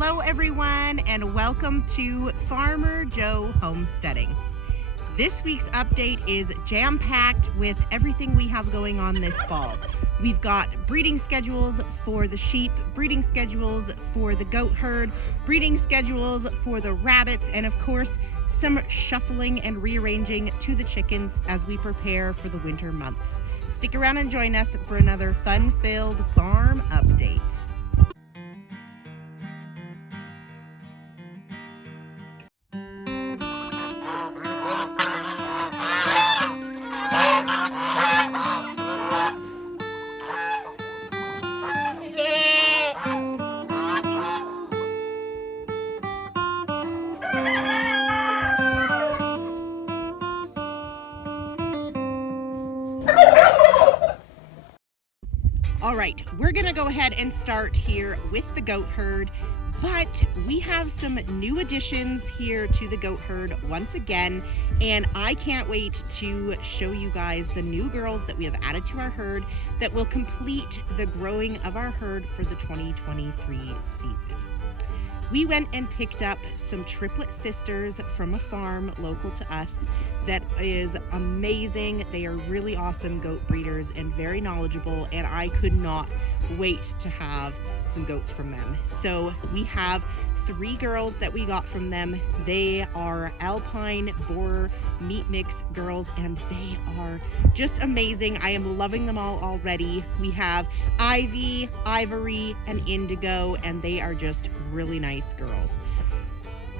Hello everyone and welcome to Farmer Joe Homesteading. This week's update is jam-packed with everything we have going on this fall. We've got breeding schedules for the sheep, breeding schedules for the goat herd, breeding schedules for the rabbits, and of course, some shuffling and rearranging to the chickens as we prepare for the winter months. Stick around and join us for another fun-filled farm update. All right, we're gonna go ahead and start here with the goat herd, but we have some new additions here to the goat herd once again, and I can't wait to show you guys the new girls that we have added to our herd that will complete the growing of our herd for the 2023 season. We went and picked up some triplet sisters from a farm local to us that is amazing. They are really awesome goat breeders and very knowledgeable, and I could not wait to have some goats from them. So we have 3 girls that we got from them. They are Alpine Boer meat mix girls, and they are just amazing. I am loving them all already. We have Ivy, Ivory, and Indigo, and they are just really nice girls.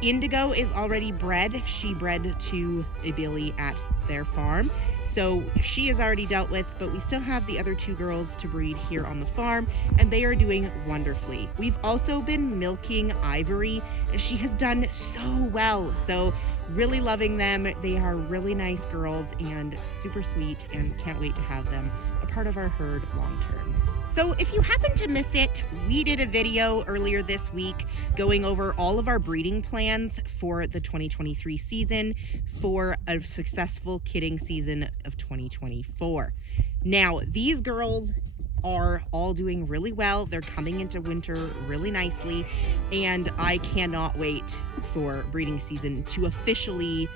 Indigo is already bred. She bred to a Billy at their farm, so she is already dealt with, but we still have the other 2 girls to breed here on the farm, and they are doing wonderfully. We've also been milking Ivory, and she has done so well, so really loving them. They are really nice girls and super sweet, and can't wait to have them a part of our herd long term. So if you happen to miss it, we did a video earlier this week going over all of our breeding plans for the 2023 season for a successful kidding season of 2024. Now, these girls are all doing really well. They're coming into winter really nicely, and I cannot wait for breeding season to officially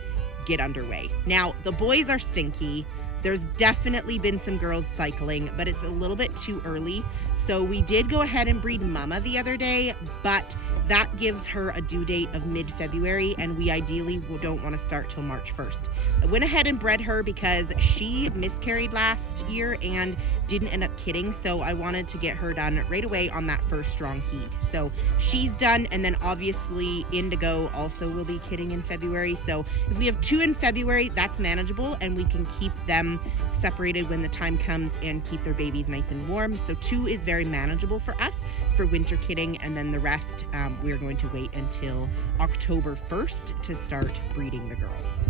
get underway. Now, the boys are stinky. There's definitely been some girls cycling, but it's a little bit too early. So we did go ahead and breed Mama the other day, but that gives her a due date of mid-February, and we ideally don't want to start till March 1st. I went ahead and bred her because she miscarried last year and didn't end up kidding, so I wanted to get her done right away on that first strong heat. So she's done, and then obviously Indigo also will be kidding in February. So if we have 2 in February, that's manageable, and we can keep them separated when the time comes and keep their babies nice and warm. So 2 is very manageable for us for winter kidding, and then the rest we're going to wait until October 1st to start breeding the girls.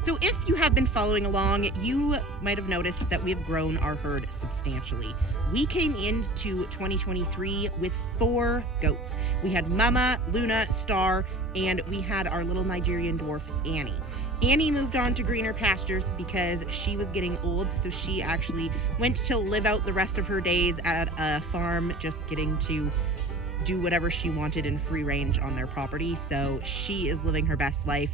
So if you have been following along, you might have noticed that we have grown our herd substantially. We came into 2023 with 4 goats. We had Mama, Luna, Star, and we had our little Nigerian dwarf, Annie. Annie moved on to greener pastures because she was getting old, so she actually went to live out the rest of her days at a farm, just getting to do whatever she wanted in free range on their property. So she is living her best life,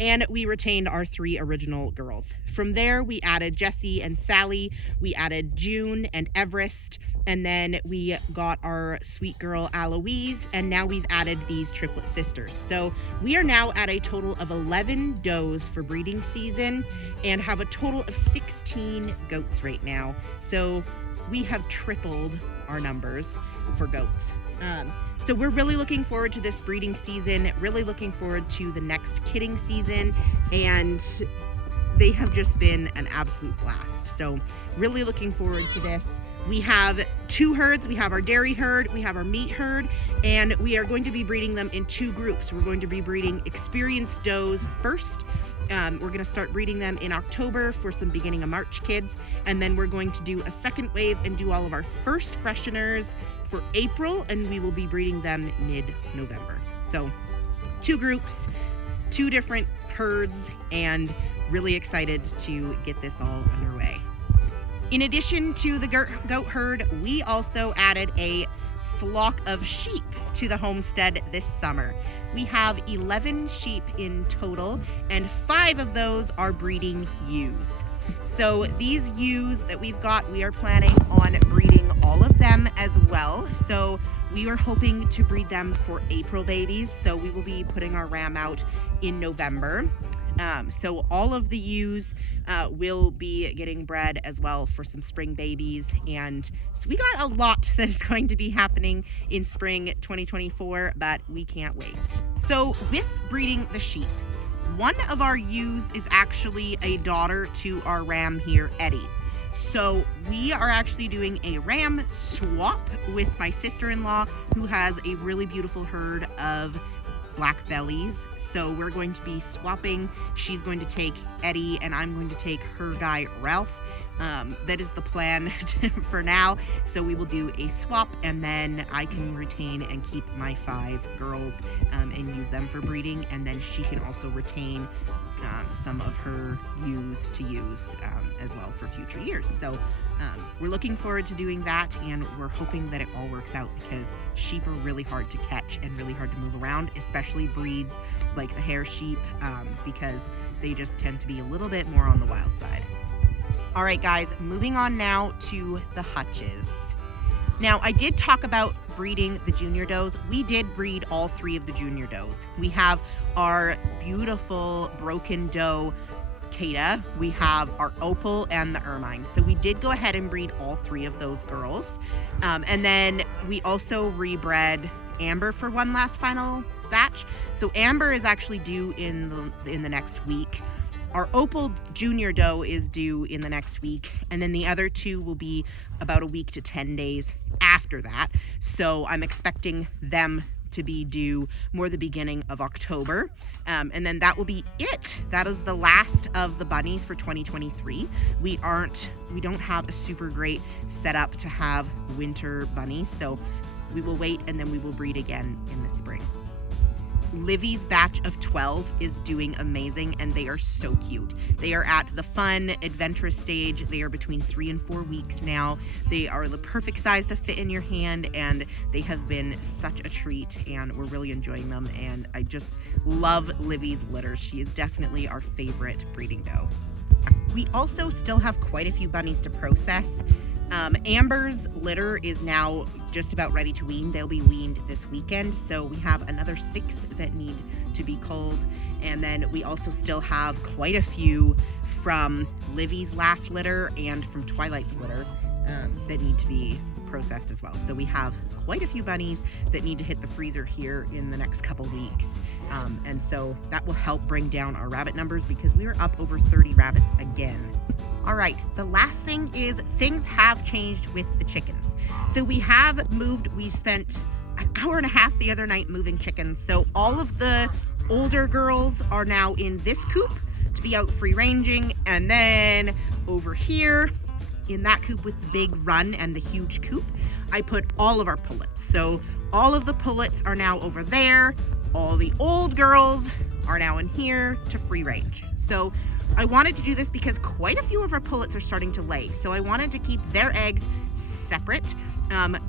and we retained our 3 original girls. From there, we added Jessie and Sally, we added June and Everest, and then we got our sweet girl Aloise, and now we've added these triplet sisters. So we are now at a total of 11 does for breeding season and have a total of 16 goats right now. So we have tripled our numbers for goats. So we're really looking forward to this breeding season, really looking forward to the next kidding season, and they have just been an absolute blast. So really looking forward to this. We have 2 herds. We have our dairy herd, we have our meat herd, and we are going to be breeding them in 2 groups. We're going to be breeding experienced does first. We're going to start breeding them in October for some beginning of March kids, and then we're going to do a second wave and do all of our first fresheners for April, and we will be breeding them mid-November. So 2 groups, 2 different herds, and really excited to get this all underway. In addition to the goat herd, we also added a flock of sheep to the homestead this summer. We have 11 sheep in total, and 5 of those are breeding ewes. So these ewes that we've got, we are planning on breeding all of them as well. So we are hoping to breed them for April babies. So we will be putting our ram out in November. So all of the ewes will be getting bred as well for some spring babies. And so we got a lot that is going to be happening in spring 2024, but we can't wait. So with breeding the sheep, one of our ewes is actually a daughter to our ram here, Eddie. So we are actually doing a ram swap with my sister-in-law, who has a really beautiful herd of black bellies. So we're going to be swapping. She's going to take Eddie and I'm going to take her guy, Ralph. That is the plan for now. So we will do a swap, and then I can retain and keep my 5 girls and use them for breeding. And then she can also retain some of her ewes to use as well for future years. So we're looking forward to doing that, and we're hoping that it all works out, because sheep are really hard to catch and really hard to move around, especially breeds like the hair sheep, because they just tend to be a little bit more on the wild side. All right, guys, moving on now to the hutches. Now, I did talk about breeding the junior does. We did breed all 3 of the junior does. We have our beautiful broken doe, Kata. We have our opal and the ermine. So we did go ahead and breed all 3 of those girls. And then we also rebred Amber for one last final batch. So Amber is actually due in the next week. Our opal junior doe is due in the next week, and then the other 2 will be about a week to 10 days after that. So I'm expecting them to be due more the beginning of October. And then that will be it. That is the last of the bunnies for 2023. We don't have a super great setup to have winter bunnies, so we will wait and then we will breed again in the spring. Livy's batch of 12 is doing amazing, and they are so cute. They are at the fun, adventurous stage. They are between 3 and 4 weeks now. They are the perfect size to fit in your hand, and they have been such a treat, and we're really enjoying them. And I just love Livy's litters. She is definitely our favorite breeding doe. We also still have quite a few bunnies to process. Amber's litter is now just about ready to wean. They'll be weaned this weekend. So we have another 6 that need to be culled. And then we also still have quite a few from Livy's last litter and from Twilight's litter that need to be processed as well. So we have quite a few bunnies that need to hit the freezer here in the next couple weeks. And so that will help bring down our rabbit numbers, because we are up over 30 rabbits again. All right, the last thing is things have changed with the chickens. So we spent an hour and a half the other night moving chickens. So all of the older girls are now in this coop to be out free ranging. And then over here in that coop with the big run and the huge coop, I put all of our pullets. So all of the pullets are now over there. All the old girls are now in here to free range. So I wanted to do this because quite a few of our pullets are starting to lay. So I wanted to keep their eggs separate.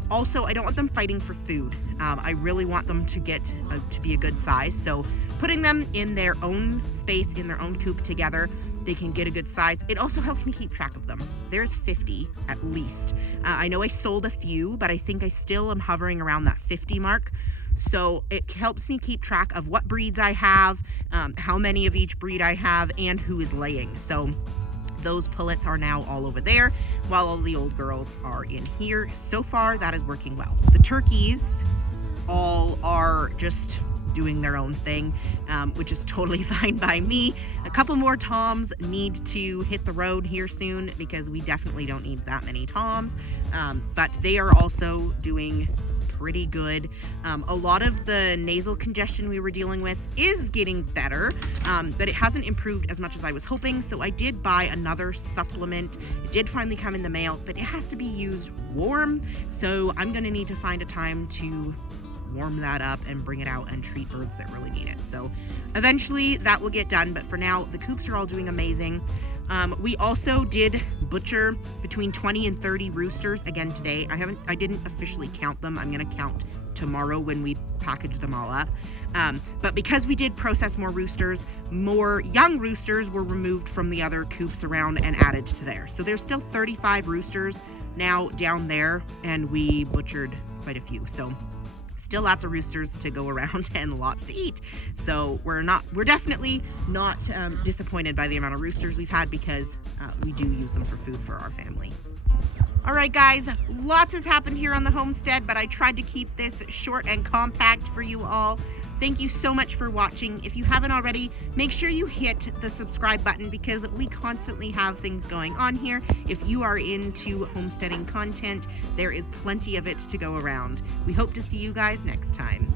Also, I don't want them fighting for food. I really want them to get to be a good size. So putting them in their own space, in their own coop together, they can get a good size. It also helps me keep track of them. There's 50 at least. I know I sold a few, but I think I still am hovering around that 50 mark. So it helps me keep track of what breeds I have, how many of each breed I have, and who is laying. So those pullets are now all over there, while all the old girls are in here. So far, that is working well. The turkeys all are just doing their own thing, which is totally fine by me. A couple more toms need to hit the road here soon, because we definitely don't need that many toms, but they are also doing pretty good. A lot of the nasal congestion we were dealing with is getting better, but it hasn't improved as much as I was hoping. So I did buy another supplement. It did finally come in the mail, but it has to be used warm. So I'm going to need to find a time to warm that up and bring it out and treat birds that really need it. So eventually that will get done, but for now the coops are all doing amazing. We also did butcher between 20 and 30 roosters again today. I didn't officially count them. I'm gonna count tomorrow when we package them all up. But because we did process more roosters, more young roosters were removed from the other coops around and added to there. So there's still 35 roosters now down there, and we butchered quite a few. So still lots of roosters to go around and lots to eat. So we're definitely not disappointed by the amount of roosters we've had, because we do use them for food for our family. All right, guys, lots has happened here on the homestead, but I tried to keep this short and compact for you all. Thank you so much for watching. If you haven't already, make sure you hit the subscribe button, because we constantly have things going on here. If you are into homesteading content, there is plenty of it to go around. We hope to see you guys next time.